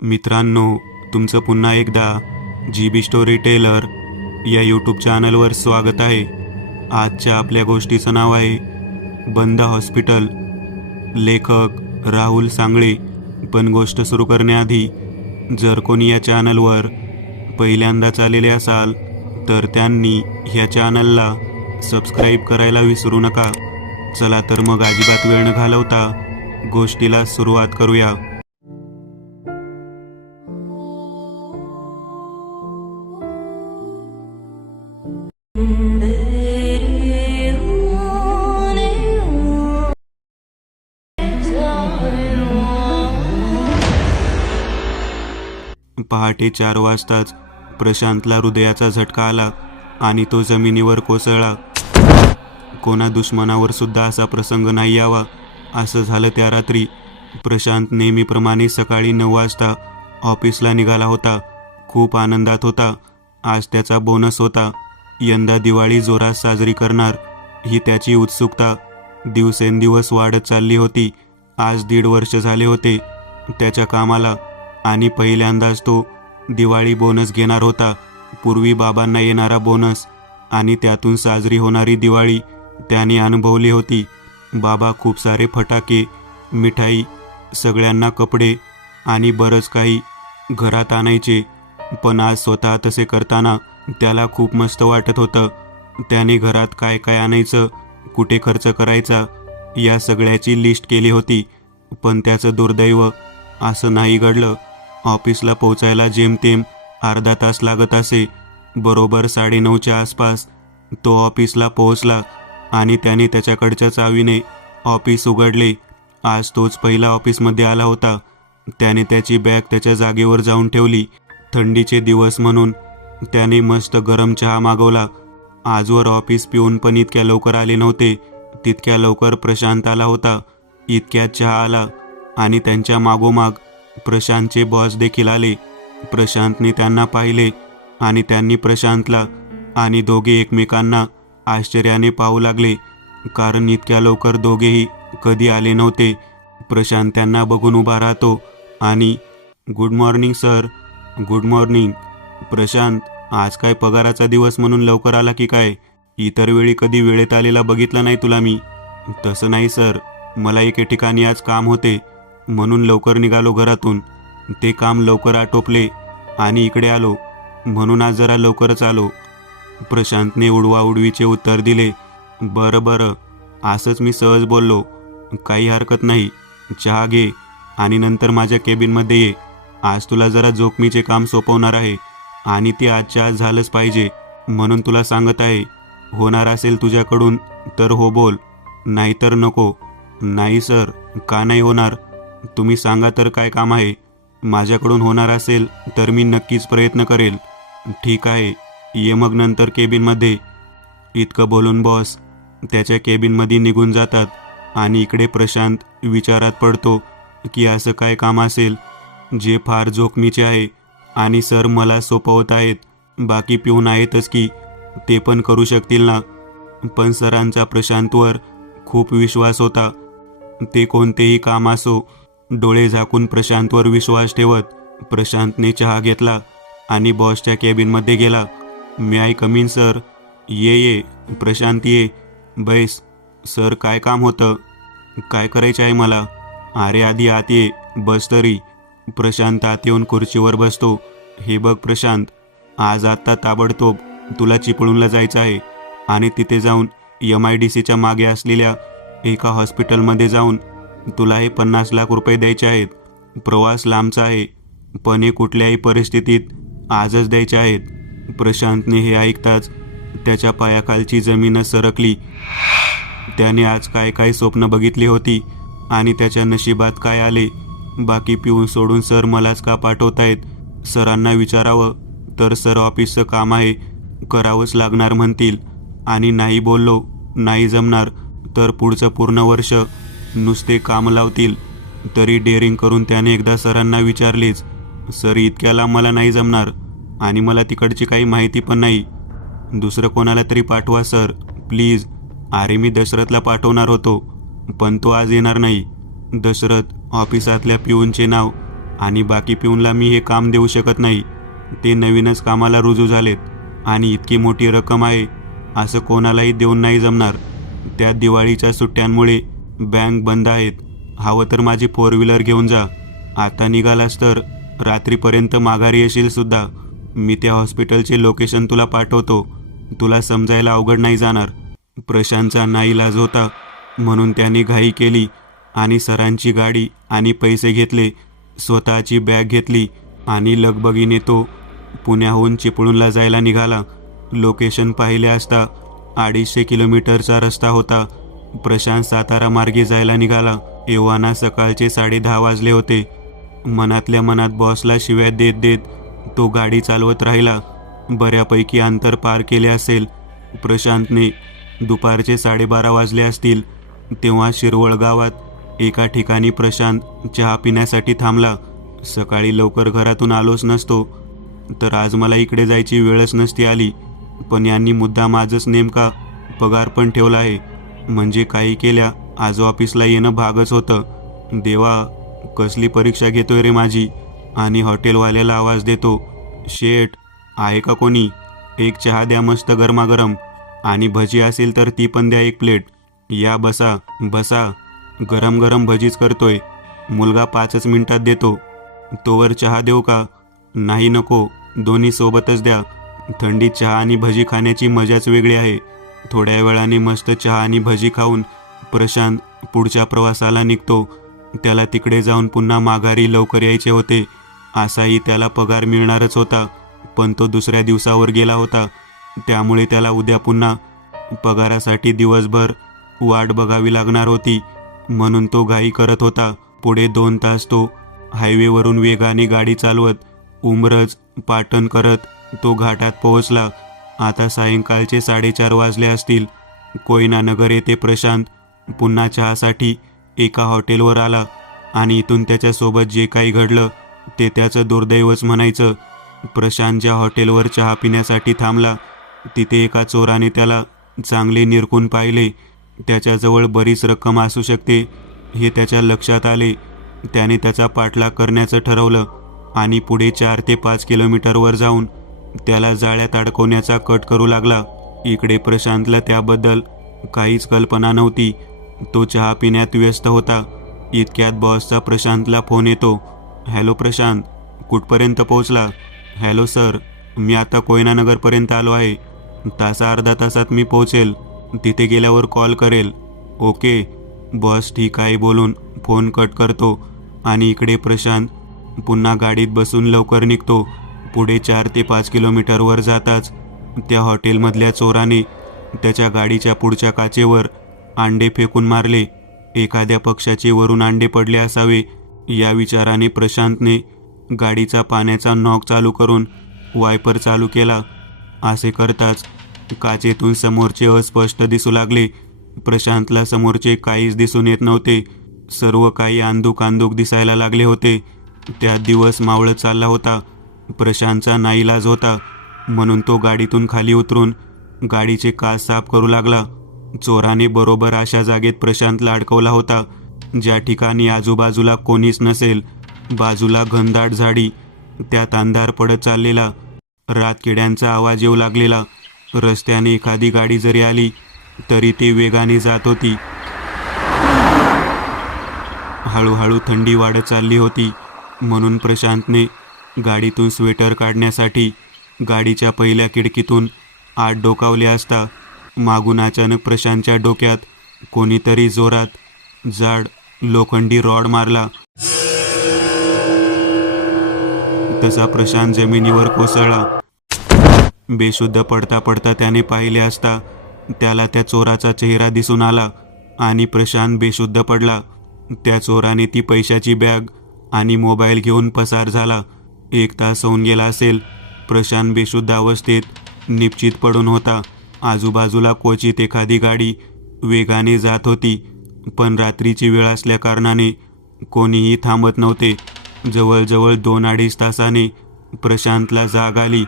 मित्रांनो, तुमचं पुन्हा एकदा GB स्टोरी टेलर या यूट्यूब चॅनलवर स्वागत आहे. आजच्या आपल्या गोष्टीचं नाव आहे बंद हॉस्पिटल. लेखक राहुल सांगळे. पण गोष्ट सुरू करण्याआधी जर कोणी या चॅनलवर पहिल्यांदाच आलेले असाल तर त्यांनी ह्या चॅनलला सबस्क्राईब करायला विसरू नका. चला तर मग अजिबात वेळ न घालवता गोष्टीला सुरुवात करूया. पहाटे 4 वाजताच प्रशांतला हृदयाचा झटका आला आणि तो जमिनीवर कोसळला. कोणा दुश्मनावर सुद्धा असा प्रसंग नाही यावा असं झालं त्या रात्री. प्रशांत नेहमीप्रमाणे सकाळी 9 वाजता ऑफिसला निघाला होता. खूप आनंदात होता. आज त्याचा बोनस होता. यंदा दिवाळी जोरात साजरी करणार ही त्याची उत्सुकता दिवसेंदिवस वाढत चालली होती. आज 1.5 वर्ष झाले होते त्याच्या कामाला आणि पहिल्यांदाच तो दिवाळी बोनस घेणार होता. पूर्वी बाबांना येणारा बोनस आणि त्यातून साजरी होणारी दिवाळी त्याने अनुभवली होती. बाबा खूप सारे फटाके, मिठाई, सगळ्यांना कपडे आणि बरंच काही घरात आणायचे. पण आज स्वतः तसे करताना त्याला खूप मस्त वाटत होतं. त्याने घरात काय काय आणायचं, कुठे खर्च करायचा या सगळ्याची लिस्ट केली होती. पण त्याचं दुर्दैव असं नाही घडलं. ऑफिसला पोचायला जेमतेम अर्धा तास लागत असे. बरोबर 9:30च्या आसपास तो ऑफिसला पोहोचला आणि त्याने त्याच्याकडच्या चावीने ऑफिस उघडले. आज तोच पहिला ऑफिसमध्ये आला होता. त्याने त्याची बॅग त्याच्या जागेवर जाऊन ठेवली. थंडीचे दिवस म्हणून त्याने मस्त गरम चहा मागवला. आजवर ऑफिस पिऊन पण इतक्या लवकर आले नव्हते. तितक्या लवकर प्रशांत आला होता. इतक्यात चहा आला आणि त्यांच्या मागोमाग प्रशांतचे बॉस देखील आले. प्रशांतने त्यांना पाहिले आणि त्यांनी प्रशांतला आणि दोघे एकमेकांना आश्चर्याने पाहू लागले, कारण इतक्या लवकर दोघेही कधी आले नव्हते. प्रशांत त्यांना बघून उभा राहतो आणि good morning sir. Good morning. Prashant, आज काय पगाराचा दिवस म्हणून लवकर आला की काय? इतर वेळी कधी वेळेत आलेला बघितलं नाही तुला मी. तसं नाही सर, मला एके ठिकाणी आज काम होते म्हणून लवकर निघालो घरातून. ते काम लवकर आटोपले आणि इकडे आलो म्हणून आज जरा लवकरच आलो. प्रशांतने उडवाउडवीचे उत्तर दिले. बरं, असंच मी सहज बोललो. काही हरकत नाही. चहा घे आणि नंतर माझ्या केबिनमध्ये ये. आज तुला जरा जोखमीचे काम सोपवणार आहे आणि ते आजच्या आज झालंच पाहिजे म्हणून तुला सांगत आहे. होणार असेल तुझ्याकडून तर हो बोल, नाहीतर नको. नाही सर, का नाही होणार? तुम्ही सांगा तर काय काम आहे? माझ्याकडून होणार असेल तर मी नक्कीच प्रयत्न करेल. ठीक आहे, ये मग नंतर केबिनमध्ये. इतकं बोलून बॉस त्याच्या केबिनमध्ये निघून जातात आणि इकडे प्रशांत विचारात पडतो की असं काय काम असेल जे फार जोखमीचे आहे आणि सर मला सोपवत आहेत. बाकी पिऊन आहेतच की, ते पण करू शकतील ना? पण सरांचा प्रशांतवर खूप विश्वास होता. ते कोणतेही काम असो, डोळे झाकून प्रशांतवर विश्वास ठेवत प्रशांतने चहा घेतला आणि बॉसच्या केबिनमध्ये गेला. मी आय कम इन सर? ये प्रशांत ये, बैस. सर, काय काम होतं? काय करायचं आहे मला? अरे आधी आत ये, बस तरी. प्रशांत आत येऊन खुर्चीवर बसतो. हे बघ प्रशांत, आज आत्ता ताबडतोब तुला चिपळूणला जायचं आहे आणि तिथे जाऊन MIDCच्या मागे असलेल्या एका हॉस्पिटलमध्ये जाऊन तुला हे 50 लाख रुपये द्यायचे आहेत. प्रवास लांबचा आहे पण हे कुठल्याही परिस्थितीत आजच द्यायचे आहेत. प्रशांतने हे ऐकताच त्याच्या पायाखालची जमीनच सरकली. त्याने आज काय काय स्वप्न बघितली होती आणि त्याच्या नशिबात काय आले. बाकी पिऊन सोडून सर मलाच का पाठवतायत? सरांना विचारावं तर सर ऑफिसचं काम आहे, करावंच लागणार म्हणतील. आणि नाही बोललो, नाही जमणार तर पुढचं पूर्ण वर्ष नुसते काम लावतील. तरी डेअरिंग करून त्याने एकदा सरांना विचारलेच, सर इतक्याला मला नाही जमणार आणि मला तिकडची काही माहिती पण नाही. दुसरं कोणाला तरी पाठवा सर प्लीज. अरे मी दशरथला पाठवणार होतो पण तो आज येणार नाही. दशरथ ऑफिसातल्या पिऊनचे नाव आणि बाकी पिऊनला मी हे काम देऊ शकत नाही. ते नवीनच कामाला रुजू झालेत आणि इतकी मोठी रक्कम आहे असं कोणालाही देऊन नाही जमणार. त्या दिवाळीच्या सुट्ट्यांमुळे बँक बंद आहेत. हवं तर माझी 4 व्हीलर घेऊन जा. आता निघालास तर रात्रीपर्यंत माघारी येशील सुद्धा. मी त्या हॉस्पिटलचे लोकेशन तुला पाठवतो. तुला समजायला अवघड नाही जाणार. प्रशांतचा नाईलाज होता म्हणून त्याने घाई केली आणि सरांची गाडी आणि पैसे घेतले. स्वतःची बॅग घेतली आणि लगबगीने तो पुण्याहून चिपळूणला जायला निघाला. लोकेशन पाहिले असता 250 किलोमीटरचा रस्ता होता. प्रशांत सातारा मार्गे जायला निघाला. एव्हाना सकाळचे 10:30 वाजले होते. मनातल्या मनात बॉसला शिव्या देत देत तो गाडी चालवत राहिला. बऱ्यापैकी अंतर पार केले असेल. प्रशांतने दुपारचे 12:30 वाजले असतील तेव्हा शिरवळ गावात एका ठिकाणी प्रशांत चहा पिण्यासाठी थांबला. सकाळी लवकर घरातून आलोच नसतो तर आज मला इकडे जायची वेळच नसती आली. पण यांनी मुद्दा माझंच नेमका पगार पण ठेवला आहे. म्हणजे काही केल्या आज ऑफिसला येणं भागच होतं. देवा, कसली परीक्षा घेतोय रे माझी. आणि हॉटेलवाल्याला आवाज देतो, शेठ आहे का कोणी? एक चहा द्या मस्त गरमागरम. आणि भजी असेल तर ती पण द्या 1 प्लेट. या बसा बसा, गरम गरम भजीच करतोय. मुलगा 5च मिनिटात देतो. तोवर चहा देऊ का? नाही नको, दोन्ही सोबतच द्या. थंडीत चहा आणि भजी खाण्याची मजाच वेगळी आहे. थोड्या वेळाने मस्त चहा आणि भजी खाऊन प्रशांत पुढच्या प्रवासाला निघतो. त्याला तिकडे जाऊन पुन्हा माघारी लवकर यायचे होते. असाही त्याला पगार मिळणारच होता. पण तो दुसऱ्या दिवसावर गेला होता. त्यामुळे त्याला उद्या पुन्हा पगारासाठी दिवसभर वाट बघावी लागणार होती. म्हणून तो घाई करत होता. पुढे 2 तास तो हायवेवरून वेगाने गाडी चालवत उमरज पाटण करत तो घाटात पोहोचला. आता सायंकाळचे 4:30 वाजले असतील. कोयना नगर येथे प्रशांत पुन्हा चहासाठी एका हॉटेलवर आला आणि इथून त्याच्यासोबत जे काही घडलं ते त्याचं दुर्दैवच म्हणायचं. प्रशांत ज्या हॉटेलवर चहा पिण्यासाठी थांबला तिथे एका चोराने त्याला चांगले निरखून पाहिले. त्याच्याजवळ बरीच रक्कम असू शकते हे त्याच्या लक्षात आले. त्याने त्याचा पाठलाग करण्याचं ठरवलं आणि पुढे 4 ते 5 किलोमीटरवर जाऊन त्याला जाळ्यात अडकवण्याचा कट करू लागला. इकडे प्रशांतला त्याबद्दल काहीच कल्पना नव्हती. तो चहा पिण्यात व्यस्त होता. इतक्यात बॉसचा प्रशांतला फोन येतो. हॅलो प्रशांत, कुठपर्यंत पोहोचला? हॅलो सर, मी आता कोयना नगरपर्यंत आलो आहे. अर्धा तासात मी पोहोचेल. तिथे गेल्यावर कॉल करेल. ओके बॉस, ठीक आहे बोलून फोन कट करतो आणि इकडे प्रशांत पुन्हा गाडीत बसून लवकर निघतो. पुढे 4 ते 5 किलोमीटरवर जाताच त्या हॉटेलमधल्या चोराने त्याच्या गाडीच्या पुढच्या काचेवर अंडे फेकून मारले. एखाद्या पक्षाचे वरून अंडे पडले असावे या विचाराने प्रशांतने गाडीचा पाण्याचा नॉक चालू करून वायपर चालू केला. असे करताच काचेतून समोरचे अस्पष्ट दिसू लागले. प्रशांतला समोरचे काहीच दिसून येत नव्हते. सर्व काही अंधुक अंधुक दिसायला लागले होते. त्या दिवस मावळत चालला होता. प्रशांतचा नाईलाज होता म्हणून तो गाडीतून खाली उतरून गाडीचे काच साफ करू लागला. चोराने बरोबर अशा जागेत प्रशांतला अडकवला होता ज्या ठिकाणी आजूबाजूला कोणीच नसेल. बाजूला घनदाट झाडी, त्यात अंधार पडत चाललेला. रातकिड्यांचा आवाज येऊ लागलेला. रस्त्याने एखादी गाडी जरी आली तरी ती वेगाने जात होती. हळूहळू थंडी वाढत चालली होती म्हणून प्रशांतने गाडीतून स्वेटर काढण्यासाठी गाडीच्या पहिल्या खिडकीतून आत डोकावले असता मागून अचानक प्रशांतच्या डोक्यात कोणीतरी जोरात जाड लोखंडी रॉड मारला. तसा प्रशांत जमिनीवर कोसळला. बेशुद्ध पडता पडता त्याने पाहिले असता त्याला त्या चोराचा चेहरा दिसून आला आणि प्रशांत बेशुद्ध पडला. त्या चोराने ती पैशाची बॅग आणि मोबाईल घेऊन पसार झाला. 1 तास होऊन गेला असेल. प्रशांत बेशुद्ध अवस्थेत निश्चित पडून होता. आजूबाजूला क्वचित एखादी गाडी वेगाने जात होती पण रात्रीची वेळ असल्या कारणाने कोणीही थांबत नव्हते. जवळजवळ 2-2.5 तासाने प्रशांतला जाग आली.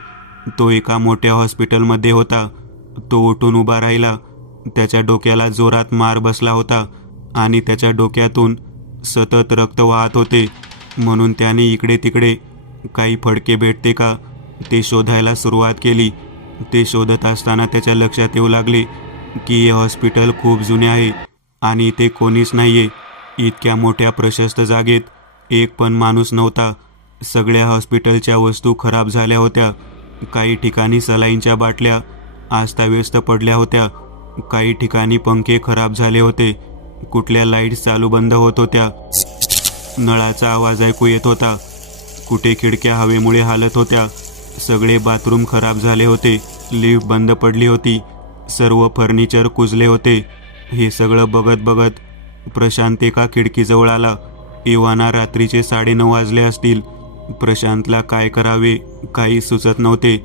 तो एका मोठ्या हॉस्पिटलमध्ये होता. तो उठून उभा राहिला. त्याच्या डोक्याला जोरात मार बसला होता आणि त्याच्या डोक्यातून सतत रक्त वाहत होते. म्हणून त्याने इकडे तिकडे काही फडके भेटते का ते शोधायला सुरुवात केली. ते शोधत असताना त्याच्या लक्षात येऊ लागले की हे हॉस्पिटल खूप जुने आहे आणि इथे कोणीच नाही आहे. इतक्या मोठ्या प्रशस्त जागेत एक पण माणूस नव्हता. सगळ्या हॉस्पिटलच्या वस्तू खराब झाल्या होत्या. काही ठिकाणी सलाईनच्या बाटल्या अस्ताव्यस्त पडल्या होत्या. काही ठिकाणी पंखे खराब झाले होते. कुठल्या लाईट्स चालू बंद होत होत्या. नळाचा आवाज ऐकू येत होता. कुठे खिडक्या हवेमुळे हालत होत्या. सगळे बाथरूम खराब झाले होते. लिफ्ट बंद पडली होती. सर्व फर्निचर कुजले होते. हे सगळं बघत बघत प्रशांत एका खिडकीजवळ आला. एव्हाना रात्रीचे 9:30 वाजले असतील. प्रशांतला काय करावे काही सुचत नव्हते.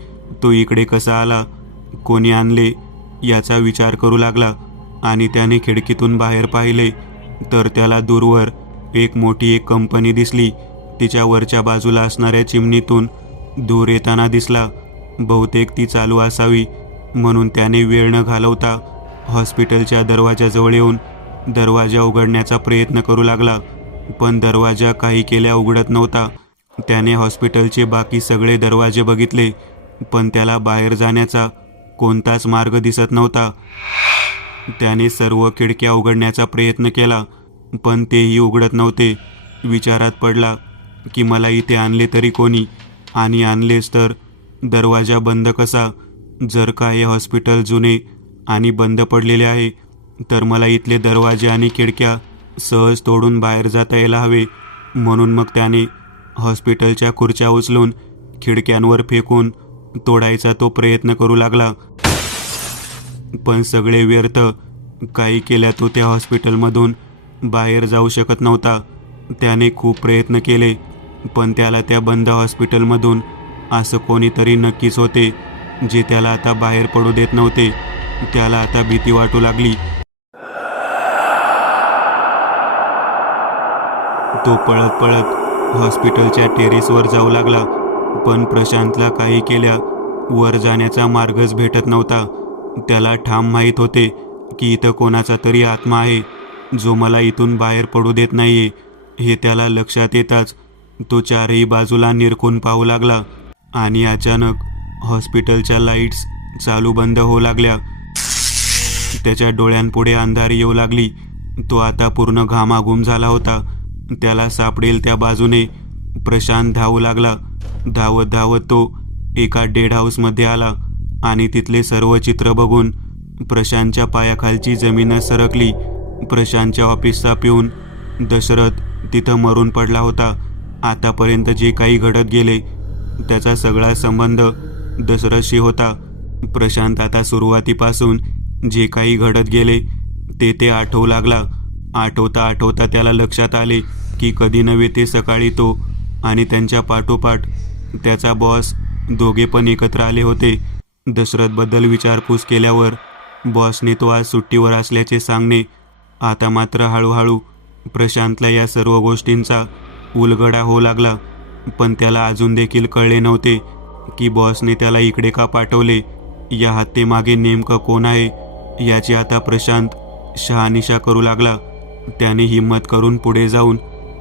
तो इकडे कसा आला, कोणी आणले याचा विचार करू लागला आणि त्याने खिडकीतून बाहेर पाहिले तर त्याला दूरवर एक मोठी कंपनी दिसली. तिच्या वरच्या बाजूला असणाऱ्या चिमणीतून धूर येताना दिसला. बहुतेक ती चालू असावी म्हणून त्याने वेळ न घालवता हॉस्पिटलच्या दरवाजाजवळ येऊन दरवाजा उघडण्याचा प्रयत्न करू लागला. पण दरवाजा काही केल्या उघडत नव्हता. त्याने हॉस्पिटलचे बाकी सगळे दरवाजे बघितले पण त्याला बाहेर जाण्याचा कोणताच मार्ग दिसत नव्हता. त्याने सर्व खिडक्या उघडण्याचा प्रयत्न केला पण तेही उघडत नव्हते. विचारात पडला की मला इथे आणले तरी कोणी, आणि आणलेच तर दरवाजा बंद कसा. जर का हे हॉस्पिटल जुने आणि बंद पडलेले आहे तर मला इथले दरवाजे आणि खिडक्या सहज तोडून बाहेर जाता यायला हवे. म्हणून मग त्याने हॉस्पिटलच्या खुर्च्या उचलून खिडक्यांवर फेकून तोडायचा तो प्रयत्न करू लागला. पण सगळे व्यर्थ. काही केल्या तो त्या हॉस्पिटलमधून बाहेर जाऊ शकत नव्हता. त्याने खूप प्रयत्न केले पण त्याला त्या बंद हॉस्पिटलमधून असं कोणीतरी नक्कीच होते जे त्याला आता बाहेर पडू देत नव्हते. त्याला आता भीती वाटू लागली. तो पळत पळत हॉस्पिटलच्या टेरेसवर जाऊ लागला पण प्रशांतला काही केल्या वर जाण्याचा मार्गच भेटत नव्हता. त्याला ठाम माहीत होते की इथं कोणाचा तरी आत्मा आहे जो मला इथून बाहेर पडू देत नाहीये. हे त्याला लक्षात येताच तो चारही बाजूला निरखून पाहू लागला आणि अचानक हॉस्पिटलच्या लाईट्स चालू बंद होऊ लागल्या. त्याच्या डोळ्यांपुढे अंधारी येऊ लागली. तो आता पूर्ण घामाघूम झाला होता. त्याला सापडेल त्या बाजूने प्रशांत धावू लागला. धावत धावत तो एका डेड हाऊसमध्ये आला आणि तिथले सर्व चित्र बघून प्रशांतच्या पायाखालची जमीनच सरकली. प्रशांतच्या ऑफिसचा पिऊन दशरथ तिथं मरून पडला होता. आतापर्यंत जे काही घडत गेले त्याचा सगळा संबंध दशरथशी होता. प्रशांत आता सुरुवातीपासून जे काही घडत गेले ते आठवू लागला. आठवता आठवता त्याला लक्षात आले की कधी नव्हे ते सकाळी तो आणि त्यांच्या पाठोपाठ त्याचा बॉस दोघे पण एकत्र आले होते. दशरथबद्दल विचारपूस केल्यावर बॉसने तो आज सुट्टीवर असल्याचे सांगणे. आता मात्र हळूहळू प्रशांतला या सर्व गोष्टींचा उलगडा होऊ लागला. पण त्याला अजून देखील कळले नव्हते की बॉसने त्याला इकडे का पाठवले. या हत्येमागे नेमकं कोण आहे याची आता प्रशांत शहानिशा करू लागला. त्याने हिम्मत करून पुढे जाऊन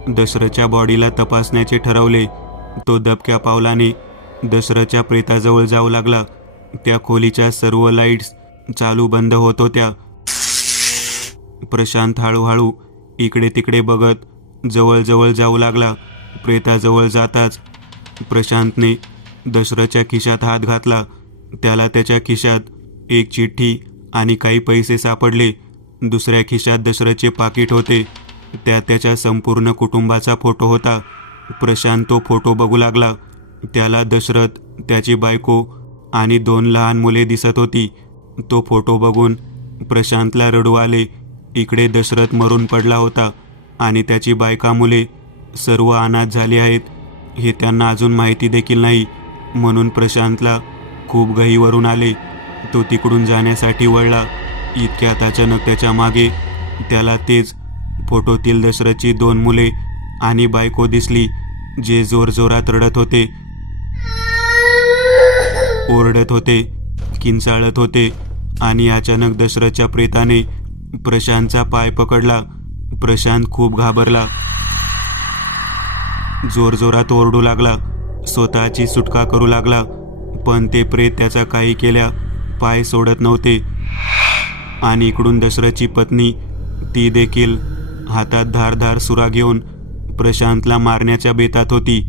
दशरथच्या बॉडीला तपासण्याचे ठरवले. तो दबक्या पावलाने दशरथच्या प्रेताजवळ जाऊ लागला. त्या खोलीच्या सर्व लाईट्स चालू बंद होत होत्या. प्रशांत हळूहळू इकडे तिकडे बघत जवळजवळ जाऊ लागला. प्रेताजवळ जाताच प्रशांतने दशरथच्या खिशात हात घातला. त्याला त्याच्या खिशात एक चिठ्ठी आणि काही पैसे सापडले. दुसऱ्या खिशात दशरथचे पाकिट होते. त्यात त्याच्या संपूर्ण कुटुंबाचा फोटो होता. प्रशांत तो फोटो बघू लागला. त्याला दशरथ, त्याची बायको आणि 2 लहान मुले दिसत होती. तो फोटो बघून प्रशांतला रडू आले. इकडे दशरथ मरून पडला होता आणि त्याची बायका मुले सर्व अनाथ झाली आहेत हे त्यांना अजून माहिती देखील नाही. म्हणून प्रशांतला खूप घाईवरून आले. तो तिकडून जाण्यासाठी वळला. इतक्यात अचानक त्याच्या मागे त्याला तेच फोटोतील दशरथची 2 मुले आणि बायको दिसली जे जोरजोरात रडत होते, ओरडत होते, किंचाळत होते. आणि अचानक दशरथच्या प्रेताने प्रशांतचा पाय पकडला. प्रशांत खूप घाबरला. जोरजोरात ओरडू लागला, स्वतःची सुटका करू लागला. पण ते प्रेत त्याचा काही केल्या पाय सोडत नव्हते. आणि इकडून दशरथची पत्नी, ती देखील हातात धारधार सुरा घेऊन प्रशांतला मारण्याच्या बेतात होती.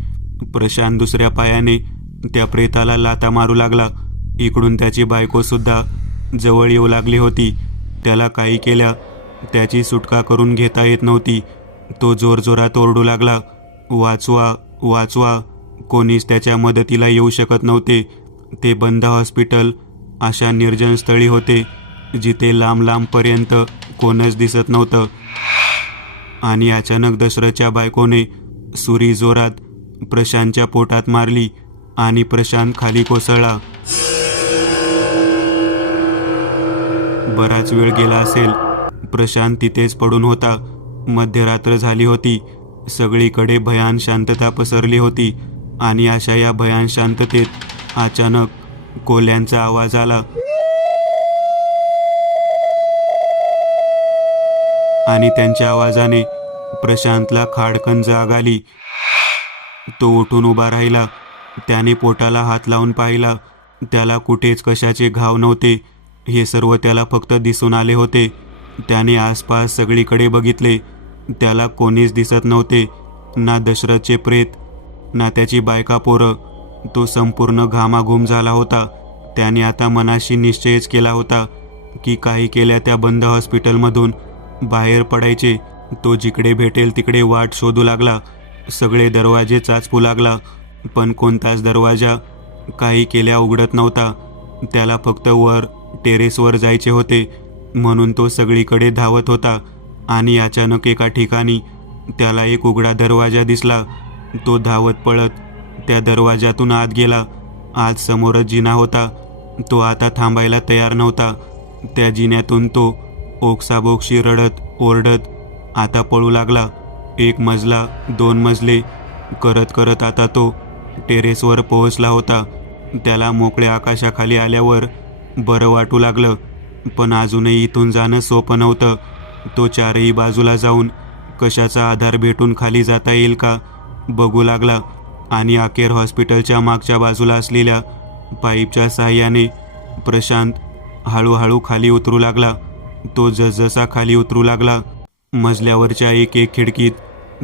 प्रशांत दुसऱ्या पायाने त्या प्रेताला लाथा मारू लागला. इकडून त्याची बायकोसुद्धा जवळ येऊ लागली होती. त्याला काही केल्या त्याची सुटका करून घेता येत नव्हती. तो जोरजोरात ओरडू लागला, वाचवा वाचवा. कोणीच त्याच्या मदतीला येऊ शकत नव्हते. ते बंद हॉस्पिटल अशा निर्जन स्थळी होते जिथे लांब लांबपर्यंत कोणच दिसत नव्हतं. आणि अचानक दशरथच्या बायकोने सुरी जोरात प्रशांतच्या पोटात मारली आणि प्रशांत खाली कोसळला. बराच वेळ गेला असेल. प्रशांत तिथेच पडून होता. मध्यरात्र झाली होती. सगळीकडे भयान शांतता पसरली होती. आणि अशा या भयान शांततेत अचानक कोल्ह्यांचा आवाज आला. आणि त्यांच्या आवाजाने प्रशांतला खाडकन जाग आली. तो उठून उभा राहिला. त्याने पोटाला हात लावून पाहिला. त्याला कुठेच कशाचे घाव नव्हते. हे सर्व त्याला फक्त दिसून आले होते. त्याने आसपास सगळीकडे बघितले. त्याला कोणीच दिसत नव्हते. ना दशरथचे प्रेत, ना त्याची बायका पोरं. तो संपूर्ण घामाघूम झाला होता. त्याने आता मनाशी निश्चयच केला होता की काही केल्या त्या बंद हॉस्पिटलमधून बाहेर पडायचे. तो जिकडे भेटेल तिकडे वाट शोधू लागला. सगळे दरवाजे चाचपू लागला, पण कोणताच दरवाजा काही केल्या उघडत नव्हता. त्याला फक्त वर टेरेसवर जायचे होते, म्हणून तो सगळीकडे धावत होता. आणि अचानक एका ठिकाणी त्याला एक उघडा दरवाजा दिसला. तो धावत पळत त्या दरवाजातून आत गेला. आत समोरच जिना होता. तो आता थांबायला तयार नव्हता. त्या जिन्यातून तो ओक्साबोक्शी रडत ओरडत आता पळू लागला. 1 मजला, 2 मजले करत करत आता तो टेरेसवर पोहोचला होता. त्याला मोकळ्या आकाशाखाली आल्यावर बरं वाटू लागलं, पण अजूनही इथून जाणं सोपं नव्हतं. तो चारही बाजूला जाऊन कशाचा आधार भेटून खाली जाता येईल का बघू लागला. आणि अखेर हॉस्पिटलच्या मागच्या बाजूला असलेल्या पाईपच्या साहाय्याने प्रशांत हळूहळू खाली उतरू लागला. तो जसजसा खाली उतरू लागला, मजल्यावरच्या एक एक खिडकीत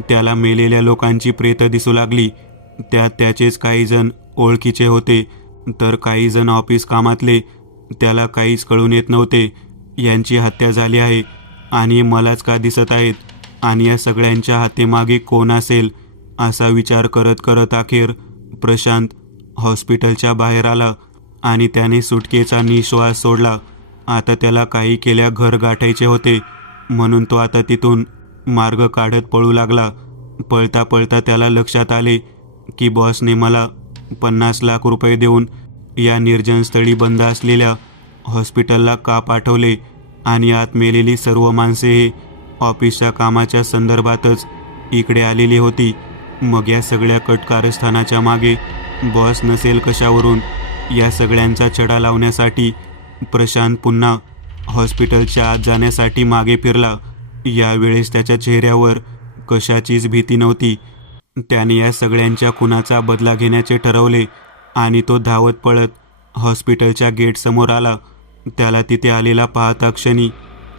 त्याला मेलेल्या लोकांची प्रेतं दिसू लागली. त्यात त्याचेच काही जण ओळखीचे होते, तर काही जण ऑफिस कामातले. त्याला काहीच कळून येत नव्हते. यांची हत्या झाली आहे आणि मलाच का दिसत आहेत, आणि या सगळ्यांच्या हातेमागे कोण असेल, असा विचार करत करत अखेर प्रशांत हॉस्पिटलच्या बाहेर आला. आणि त्याने सुटकेचा निश्वास सोडला. आता त्याला काही केल्या घर गाठायचे होते, म्हणून तो आता तिथून मार्ग काढत पळू लागला. पळता पळता त्याला लक्षात आले की बॉसने मला 50 लाख रुपये देऊन या निर्जन स्थळी बंद असलेल्या हॉस्पिटलला का पाठवले, आणि आत मेलेली सर्व माणसे हे ऑफिसच्या कामाच्या संदर्भातच इकडे आलेली होती. मग या सगळ्या कटकारस्थानाच्या मागे बॉस नसेल कशावरून? या सगळ्यांचा छडा लावण्यासाठी प्रशांत पुन्हा हॉस्पिटलच्या आत जाण्यासाठी मागे फिरला. यावेळेस त्याच्या चेहऱ्यावर कशाचीच भीती नव्हती. त्याने या सगळ्यांच्या खुनाचा बदला घेण्याचे ठरवले आणि तो धावत पळत हॉस्पिटलच्या गेटसमोर आला. त्याला तिथे आलेला पाहता क्षणी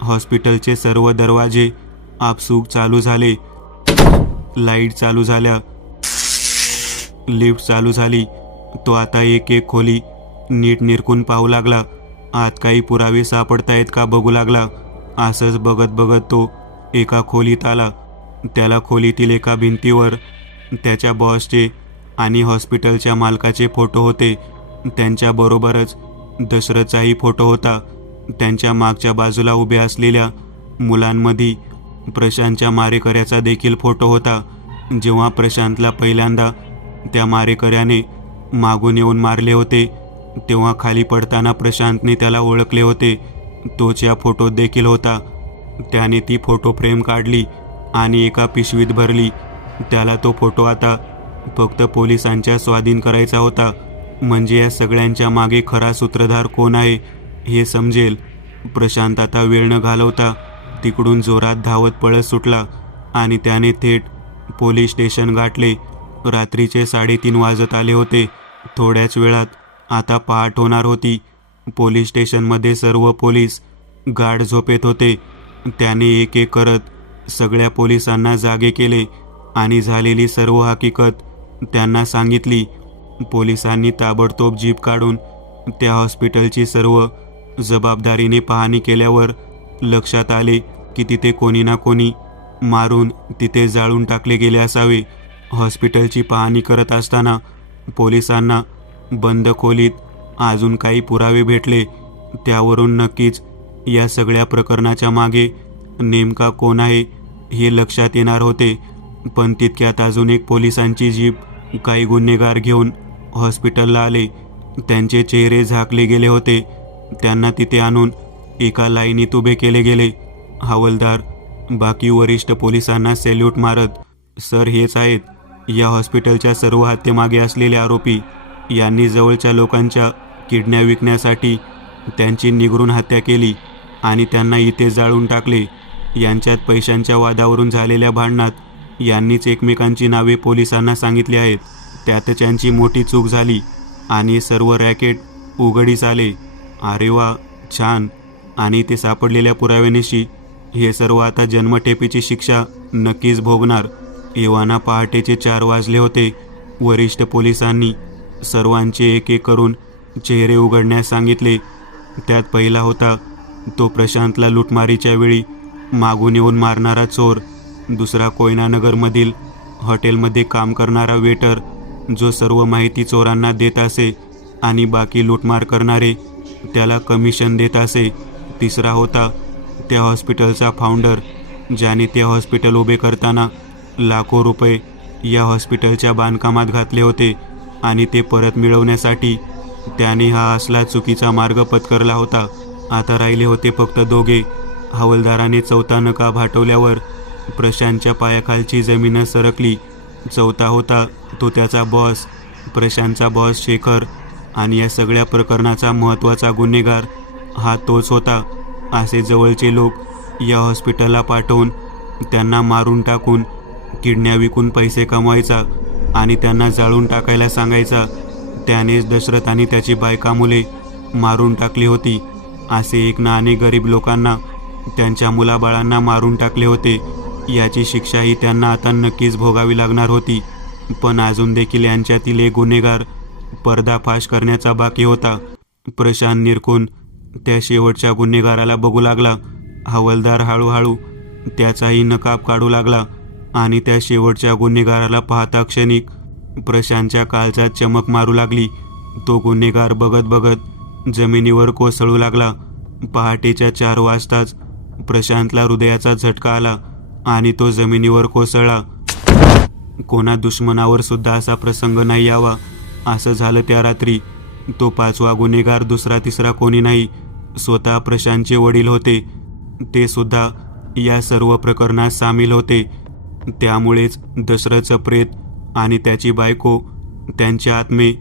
हॉस्पिटलचे सर्व दरवाजे आपसूक चालू झाले. लाईट चालू झाल्या, लिफ्ट चालू झाली. तो आता एक एक खोली नीट निरखून पाहू लागला. आत काही पुरावे सापडतायत का बघू लागला. असंच बघत बघत तो एका खोलीत आला. त्याला खोलीतील एका भिंतीवर त्याच्या बॉसचे आणि हॉस्पिटलच्या मालकाचे फोटो होते. त्यांच्याबरोबरच दशरथचाही फोटो होता. त्यांच्या मागच्या बाजूला उभ्या असलेल्या मुलांमध्ये प्रशांतच्या मारेकऱ्याचा देखील फोटो होता. जेव्हा प्रशांतला पहिल्यांदा त्या मारेकऱ्याने मागून येऊन मारले होते, तेव्हा खाली पडताना प्रशांतने त्याला ओळखले होते. तोच या फोटोत देखील होता. त्याने ती फोटो फ्रेम काढली आणि एका पिशवीत भरली. त्याला तो फोटो आता फक्त पोलिसांच्या स्वाधीन करायचा होता. म्हणजे या सगळ्यांच्या मागे खरा सूत्रधार कोण आहे हे समजेल. प्रशांत आता वेळ न घालवता तिकडून जोरात धावत पळत सुटला आणि त्याने थेट पोलीस स्टेशन गाठले. रात्रीचे 3:30 वाजत आले होते. थोड्याच वेळात आता पहाट होणार होती. पोलीस स्टेशनमध्ये सर्व पोलीस गाढ झोपेत होते. त्याने एक एक करत सगळ्या पोलिसांना जागे केले आणि झालेली सर्व हकीकत त्यांना सांगितली. पोलिसांनी ताबडतोब जीप काढून त्या हॉस्पिटलची सर्व जबाबदारीने पाहणी केल्यावर लक्षात आले की तिथे कोणी ना कोणी मारून तिथे जाळून टाकले गेले असावे. हॉस्पिटलची पाहणी करत असताना पोलिसांना बंद खोलीत अजून काही पुरावे भेटले. त्यावरून नक्कीच या सगळ्या प्रकरणाच्या मागे नेमका कोण आहे हे लक्षात येणार होते. पण तितक्यात अजून एक पोलिसांची जीप काही गुन्हेगार घेऊन हॉस्पिटलला आले. त्यांचे चेहरे झाकले गेले होते. त्यांना तिथे आणून एका लाईनीत उभे केले गेले. हवालदार बाकी वरिष्ठ पोलिसांना सॅल्यूट मारत, सर हेच आहेत या हॉस्पिटलच्या सर्व हत्येमागे असलेले आरोपी. यांनी जवळच्या लोकांच्या किडन्या विकण्यासाठी त्यांची निगरून हत्या केली आणि त्यांना इथे जाळून टाकले. यांच्यात पैशांच्या वादावरून झालेल्या भांडणात यांनीच एकमेकांची नावे पोलिसांना सांगितली आहेत. त्यात त्यांची मोठी चूक झाली आणि सर्व रॅकेट उघडीस आले. अरे वा, छान. आणि ते सापडलेल्या पुराव्यानिशी हे सर्व आता जन्मठेपेची शिक्षा नक्कीच भोगणार. एव्हाना पहाटेचे 4 वाजले होते. वरिष्ठ पोलिसांनी सर्वांचे एक एक करून चेहरे उघडण्यास सांगितले. त्यात पहिला होता तो प्रशांतला लुटमारीच्या वेळी मागून येऊन मारणारा चोर. दुसरा कोयनानगरमधील हॉटेलमध्ये काम करणारा वेटर जो सर्व माहिती चोरांना देत असे आणि बाकी लुटमार करणारे त्याला कमिशन देत असे. तिसरा होता त्या हॉस्पिटलचा फाउंडर ज्याने ते हॉस्पिटल उभे करताना लाखो रुपये या हॉस्पिटलच्या बांधकामात घातले होते आणि ते परत मिळवण्यासाठी त्याने हा असला चुकीचा मार्ग पत्करला होता. आता राहिले होते फक्त दोघे. हवालदाराने चौथा नका भाटवल्यावर प्रशांतच्या पायाखालची जमीनच सरकली. चौथा होता तो त्याचा बॉस, प्रशांतचा बॉस शेखर. आणि या सगळ्या प्रकरणाचा महत्त्वाचा गुन्हेगार हा तोच होता. असे जवळचे लोक या हॉस्पिटलला पाठवून त्यांना मारून टाकून किडन्या विकून पैसे कमवायचा आणि त्यांना जाळून टाकायला सांगायचा. त्यानेच दशरथ आणि त्याची बायका मुले मारून टाकली होती. असे एक ना अनेक गरीब लोकांना त्यांच्या मुलाबाळांना मारून टाकले होते. याची शिक्षाही त्यांना आता नक्कीच भोगावी लागणार होती. पण अजून देखील यांच्यातील एक गुन्हेगार पर्दाफाश करण्याचा बाकी होता. प्रशांत निरखून त्या शेवटच्या गुन्हेगाराला बघू लागला. हवालदार हळूहळू त्याचाही नकाब काढू लागला आणि त्या शेवटच्या गुन्हेगाराला पाहता क्षणिक प्रशांतच्या काळजात चमक मारू लागली. तो गुन्हेगार बघत बघत जमिनीवर कोसळू लागला. पहाटेच्या 4 वाजताच प्रशांतला हृदयाचा झटका आला आणि तो जमिनीवर कोसळला. कोणा दुश्मनावर सुद्धा असा प्रसंग नाही यावा असं झालं त्या रात्री. तो 5वा गुन्हेगार दुसरा तिसरा कोणी नाही, स्वतः प्रशांतचे वडील होते. ते सुद्धा या सर्व प्रकरणात सामील होते. त्यामुळेच दशरथचं प्रेत आणि त्याची बायको त्यांचे आत्मे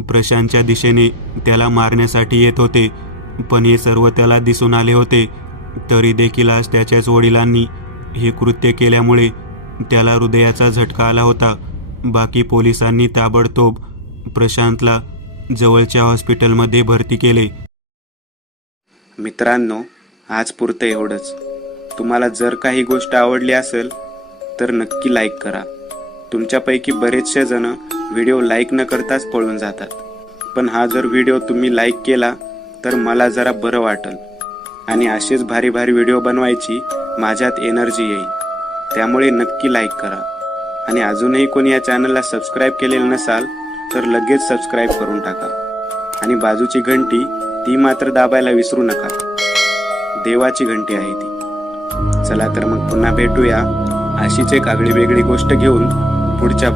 प्रशांतच्या दिशेने त्याला मारण्यासाठी येत होते. पण हे सर्व त्याला दिसून आले होते. तरी देखील आज त्याच्याच वडिलांनी हे कृत्य केल्यामुळे त्याला हृदयाचा झटका आला होता. बाकी पोलिसांनी ताबडतोब प्रशांतला जवळच्या हॉस्पिटलमध्ये भरती केले. मित्रांनो, आज पुरतं एवढंच. तुम्हाला जर काही गोष्ट आवडली असेल तर नक्की लाईक करा. तुमच्यापैकी बरेचसे जण व्हिडिओ लाईक न करताच पळून जातात. पण हा जर व्हिडिओ तुम्ही लाईक केला तर मला जरा बरं वाटेल आणि असेच भारी भारी व्हिडिओ बनवायची माझ्यात एनर्जी येईल. त्यामुळे नक्की लाईक करा. आणि अजूनही कोणी या चॅनलला सबस्क्राईब केलेलं नसाल तर लगेच सबस्क्राईब करून टाका. आणि बाजूची घंटी ती मात्र दाबायला विसरू नका. देवाची घंटी आहे ती. चला तर मग पुन्हा भेटूया अशीच एक आगळी वेगळी गोष्ट घेऊन पुढच्या